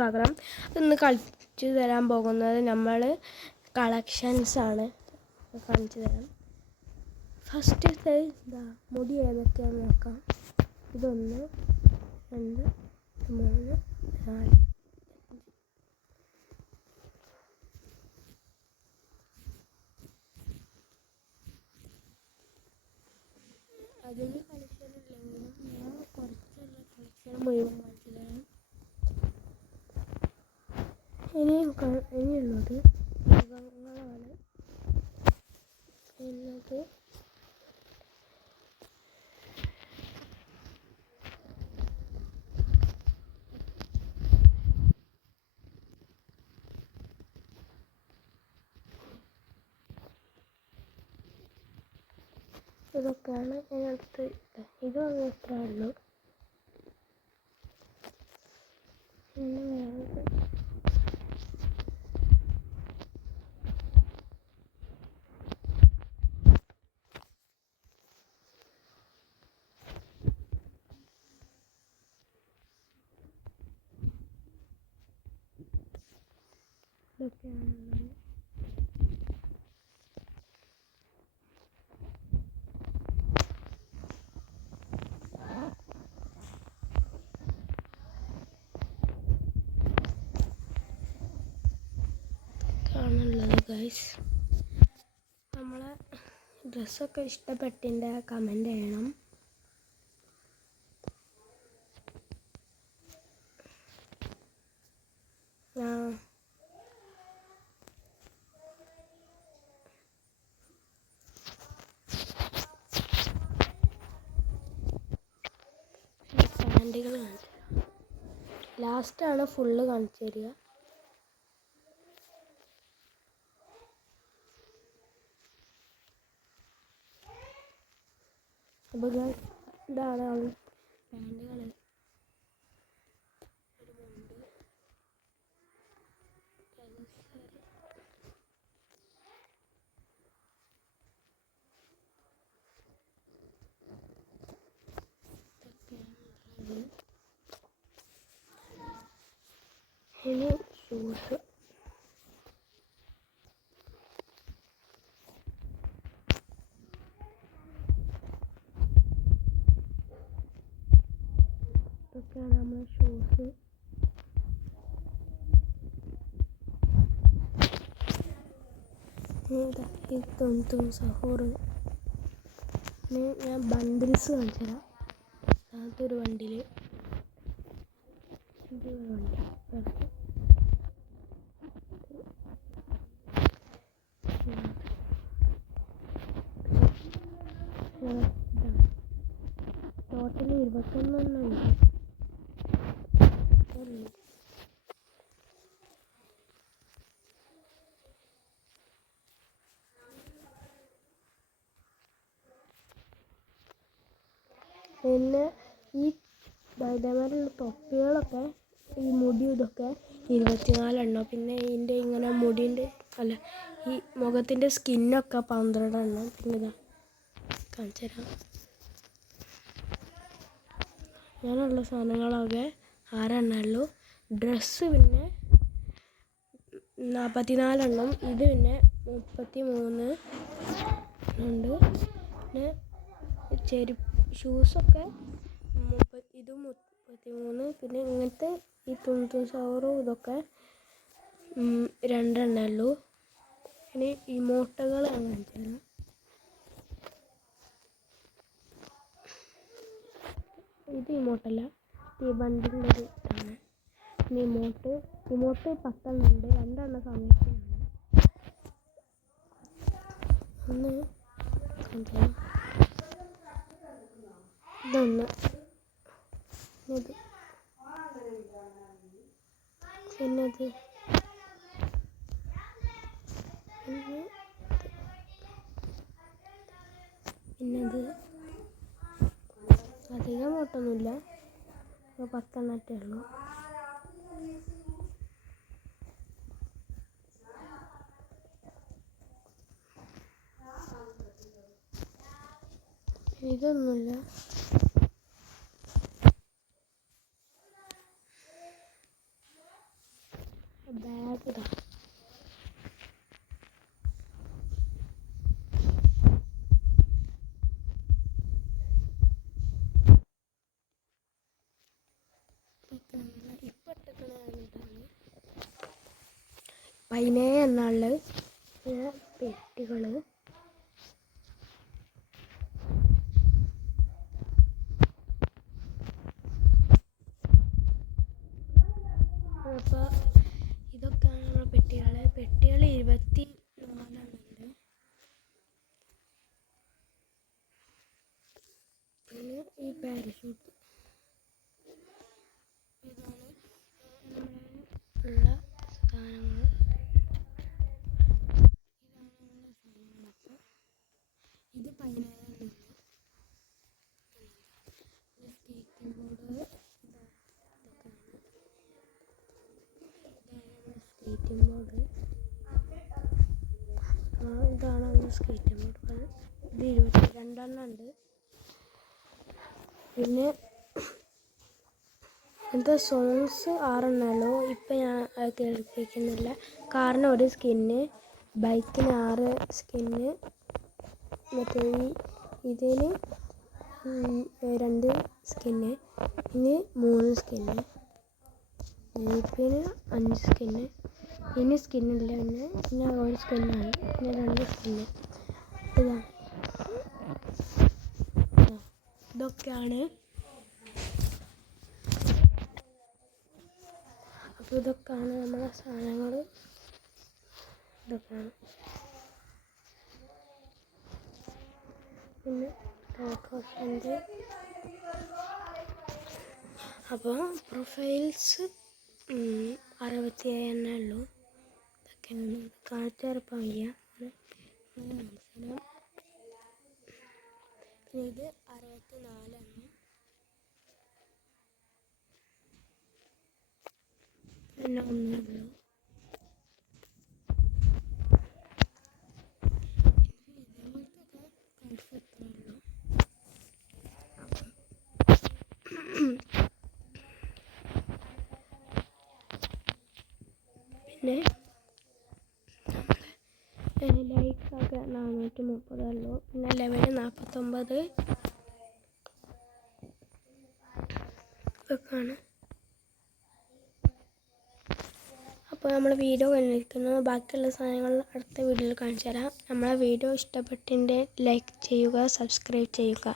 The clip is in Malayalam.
പകരം ഇന്ന് കളിച്ചു തരാൻ പോകുന്നത് നമ്മൾ കളക്ഷൻസാണ് കാണിച്ചു തരാം. ഫസ്റ്റത്തെ മുടി ഏതൊക്കെയാണെന്ന് നോക്കാം. 1 2 3 4 അതിൽ കളക്ഷൻ ഇല്ലെങ്കിലും ഞാൻ കുറച്ചുള്ള കളക്ഷൻ മുഴുവൻ കാണിച്ചു തരാം. ഇനിയുള്ളത് മൃഗങ്ങളാണ്. ഇതൊക്കെയാണ് അതിനടുത്ത്. ഇതൊന്നും ഇത്ര ഉള്ളൂ. പിന്നെ വേറെ ഇതൊക്കെയാണുള്ളത്. ഗൈസ്, നമ്മളെ ഡ്രസ്സൊക്കെ ഇഷ്ടപ്പെട്ടിൻ്റെ കമൻറ്റ് ചെയ്യണം. പാൻറ്റുകൾ കാണിച്ചു തരാം. ലാസ്റ്റാണ് ഫുള്ള് കാണിച്ചു തരിക. അപ്പോൾ ഇതാണ് പാൻറ്റുകൾ. ഒരു മുണ്ട്, ഇനി ഷൂസ്. ഇതൊക്കെയാണ് നമ്മളെ ഷൂസ്. ഈ തും സഹോറ്. ഞാൻ ബണ്ടിൽസ് കാണിച്ചു തരാം. അതൊരു വണ്ടിയിൽ ഇതൊരു വണ്ടി. ടോട്ടൽ 21 ഉണ്ട്. പിന്നെ ഈ ഇതേമാതിരിയുള്ള തൊപ്പികളൊക്കെ, ഈ മുടി ഇതൊക്കെ 24 എണ്ണം. പിന്നെ ഇതിൻ്റെ ഇങ്ങനെ മുടീൻ്റെ ഈ മുഖത്തിൻ്റെ സ്കിന്നൊക്കെ 12 എണ്ണം. പിന്നെ ഇതാ കാണിച്ചു തരാം. അങ്ങനെയുള്ള സാധനങ്ങളൊക്കെ 6 എണ്ണം ഉള്ളൂ. ഡ്രസ്സ് പിന്നെ 44 എണ്ണം. ഇത് പിന്നെ 33 ഉണ്ട്. പിന്നെ ഷൂസൊക്കെ 33. പിന്നെ ഇങ്ങനത്തെ ഈ തും സൗറും ഇതൊക്കെ 2 എണ്ണേ ഉള്ളൂ. ഇനി ഇമോട്ടുകൾ കാണിച്ചാൽ ഇത് ഇമോട്ടല്ല, ഈ ബണ്ടിൻ്റെ ഒരു ഇതാണ്. പിന്നെ ഇമോട്ട് 10 എണ്ണം ഉണ്ട്. 2 എണ്ണം സമയത്തിനാണ്. ഒന്ന് കാണിച്ചാൽ ഇതൊന്ന്, ഇത് പിന്നത്, പിന്നത് അധികം ഓട്ടൊന്നുമില്ല. 10 എണ്ണറ്റേ ഉള്ളൂ. ഇതൊന്നുമില്ല. ബാഗ് ഇതാ. പതിനേ എണ്ണുള്ളത്. പിന്നെ പെട്ടികൾ, അപ്പോൾ ഇതൊക്കെയാണ് നമ്മുടെ പെട്ടികൾ. 24 ഉണ്ട്. പിന്നെ ഈ പാരഷൂട്ട്, ഇതാണ് നമ്മുടെ ഉള്ള സാധനങ്ങൾ. ഇത് 17 സ്കേറ്റിംഗ് ബോർഡ്. സ്കേറ്റിംഗ് ബോർഡ് ഇതാണ് സ്കേറ്റിംഗ് ബോർഡ്. ഇത് 22 ഉണ്ട്. പിന്നെ ഇങ്ങനത്തെ സോങ്സ് 6 ഇപ്പം ഞാൻ കേൾപ്പിക്കുന്നില്ല. കാറിന് ഒരു സ്കിന്ന്, ബൈക്കിന് 6 സ്കിന്ന്, മറ്റേ ഇതിന് 2 സ്കിന്ന്, ഇനി 3 സ്കിന്ന്, ജീപ്പിന് 5 സ്കിന്ന്, ഇനി സ്കിന്നില്ല. പിന്നെ ഒരു സ്കിന്നാണ്, പിന്നെ 2 സ്കിന്ന്. ഇതൊക്കെയാണ്. അപ്പോൾ ഇതൊക്കെയാണ് നമ്മുടെ സാധനങ്ങൾ. ഇതൊക്കെയാണ്. പിന്നെ ഫോട്ടോസിൻ്റെ അപ്പോൾ പ്രൊഫൈൽസ് 67 ഉള്ളൂ. ഇതൊക്കെയാണ് കാണിച്ചേർപ്പാൻ വയ്യ. പിന്നെ ഇത് 64 പിന്നെ ഒന്നേ ഉള്ളൂ. പിന്നെ ലൈക്കൊക്കെ 430 ഉള്ളൂ. പിന്നെ ലെവല് 49 ഇതൊക്കെയാണ്. അപ്പോൾ നമ്മൾ വീഡിയോ കഴിഞ്ഞിരിക്കുന്നു. ബാക്കിയുള്ള സാധനങ്ങൾ അടുത്ത വീഡിയോയിൽ കാണിച്ചു തരാം. നമ്മളെ വീഡിയോ ഇഷ്ടപ്പെട്ടെങ്കിൽ ലൈക്ക് ചെയ്യുക, സബ്സ്ക്രൈബ് ചെയ്യുക.